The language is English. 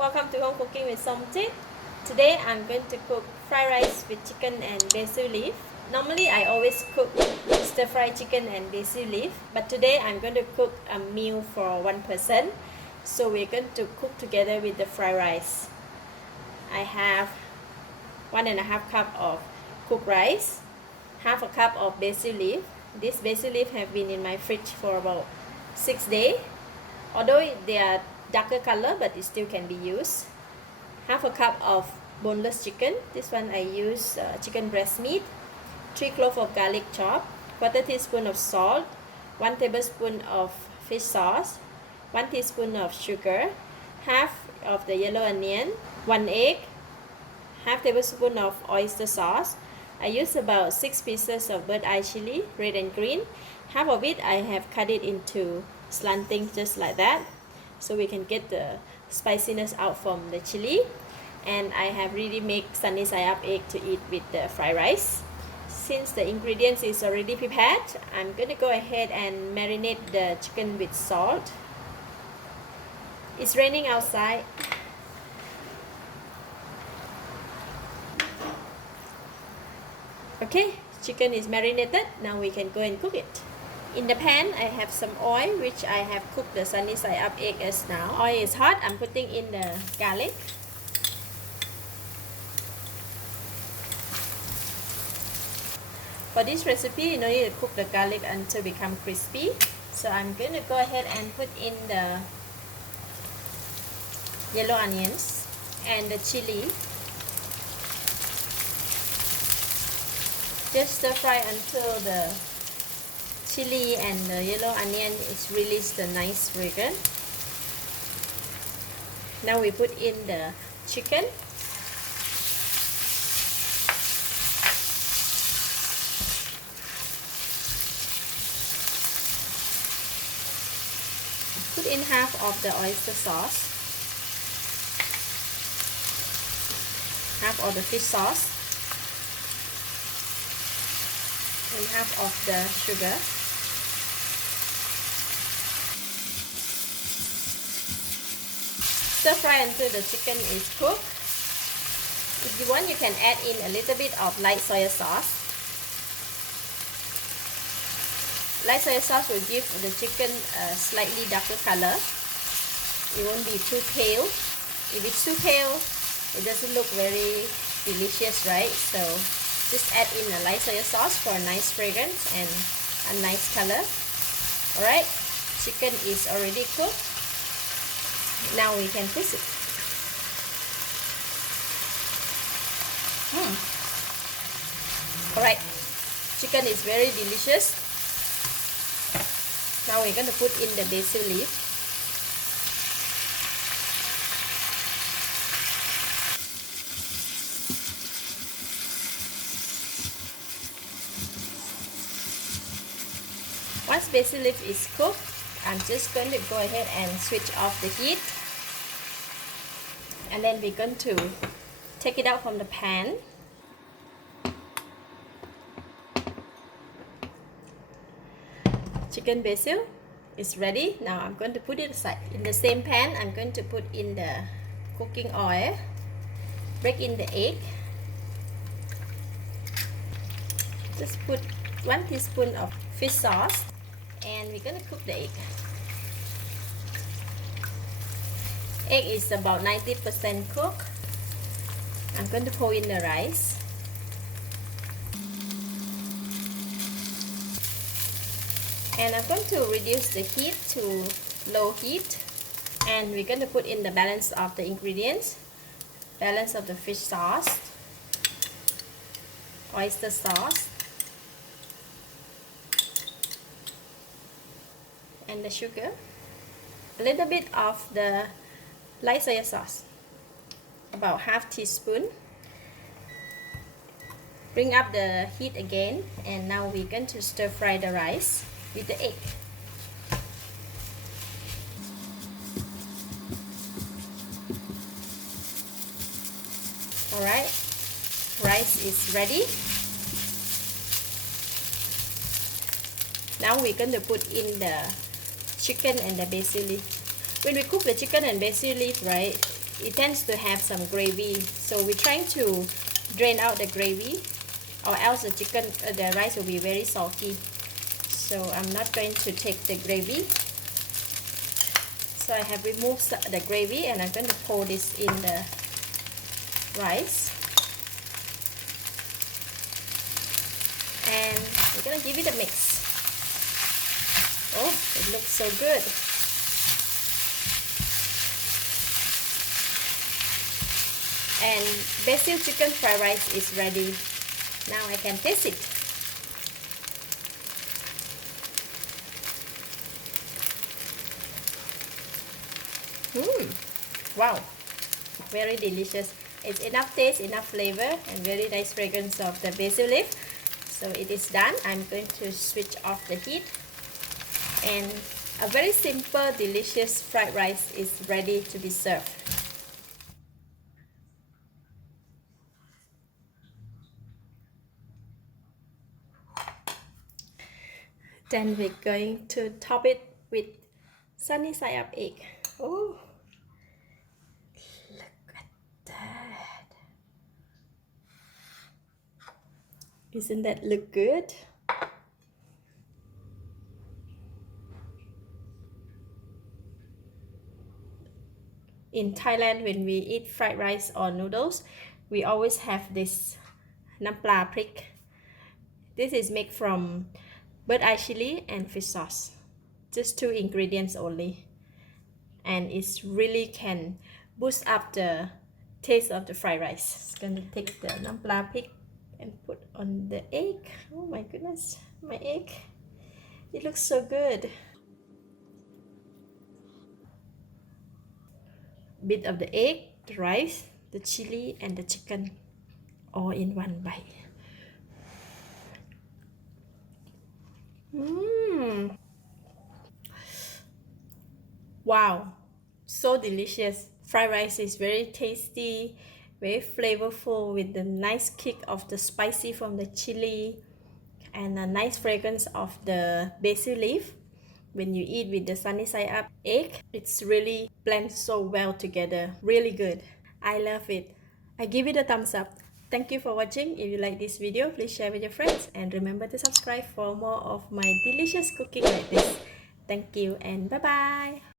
Welcome to Home Cooking with Something. Today I'm going to cook fried rice with chicken and basil leaf. Normally I always cook stir fried chicken and basil leaf, but today I'm going to cook a meal for one person. So we're going to cook together with the fried rice. I have 1.5 cup of cooked rice, half a cup of basil leaf. This basil leaf have been in my fridge for about 6 days. Although they are darker color, but it still can be used. Half a cup of boneless chicken. This one I use chicken breast meat. 3 cloves of garlic chopped. 1/4 teaspoon of salt. 1 tablespoon of fish sauce. 1 teaspoon of sugar. Half of the yellow onion. 1 egg. Half tablespoon of oyster sauce. I use about 6 pieces of bird eye chili, red and green. Half of it I have cut it into slanting just like that, so we can get the spiciness out from the chili. And I have really made sunny side up egg to eat with the fried rice. Since the ingredients is already prepared, I'm going to go ahead and marinate the chicken with salt. It's raining outside. Okay, chicken is marinated. Now we can go and cook it. In the pan, I have some oil, which I have cooked the sunny side up egg as now. Oil is hot. I'm putting in the garlic. For this recipe, you don't need to cook the garlic until it become crispy. So I'm going to go ahead and put in the yellow onions and the chili. Just stir fry until the chili and the yellow onion is released the nice fragrance. Now we put in the chicken. Put in half of the oyster sauce, half of the fish sauce, and half of the sugar. Stir fry until the chicken is cooked. If you want, you can add in a little bit of light soy sauce. Light soy sauce will give the chicken a slightly darker color. It won't be too pale. If it's too pale, it doesn't look very delicious, right? So just add in a light soy sauce for a nice fragrance and a nice color. Alright, chicken is already cooked. Now we can taste it. Alright, chicken is very delicious. Now we're going to put in the basil leaf. Once basil leaf is cooked, I'm just going to go ahead and switch off the heat. And then we're going to take it out from the pan. Chicken basil is ready. Now I'm going to put it aside. In the same pan, I'm going to put in the cooking oil. Break in the egg. Just put 1 teaspoon of fish sauce. And we're going to cook the egg. Egg is about 90% cooked. I'm going to pour in the rice. And I'm going to reduce the heat to low heat. And we're going to put in the balance of the ingredients. Balance of the fish sauce, oyster sauce, and the sugar, a little bit of the light soy sauce, about half teaspoon. Bring up the heat again, and now we're going to stir fry the rice with the egg. Alright, rice is ready. Now we're going to put in the chicken and the basil leaf. When we cook the chicken and basil leaf, right, it tends to have some gravy, so we're trying to drain out the gravy, or else the chicken, the rice will be very salty. So I'm not going to take the gravy. So I have removed the gravy, and I'm going to pour this in the rice, and we're gonna give it a mix. Oh, it looks so good. And basil chicken fried rice is ready. Now I can taste it. Wow, very delicious. It's enough taste, enough flavor, and very nice fragrance of the basil leaf. So it is done. I'm going to switch off the heat, and a very simple, delicious fried rice is ready to be served. Then we're going to top it with sunny side up egg. Oh, look at that. Isn't that look good? In Thailand, when we eat fried rice or noodles, we always have this nam pla prik. This is made from bird eye chili and fish sauce. Just 2 ingredients only. And it really can boost up the taste of the fried rice. I'm gonna take the nam pla prik and put on the egg. Oh my goodness, my egg. It looks so good. Bit of the egg, the rice, the chili, and the chicken all in one bite. Wow, so delicious. Fried rice is very tasty, very flavorful, with the nice kick of the spicy from the chili and a nice fragrance of the basil leaf. When you eat with the sunny side up egg, it's really blends so well together. Really good. I love it. I give it a thumbs up. Thank you for watching. If you like this video, please share with your friends, and remember to subscribe for more of my delicious cooking like this. Thank you, and bye bye.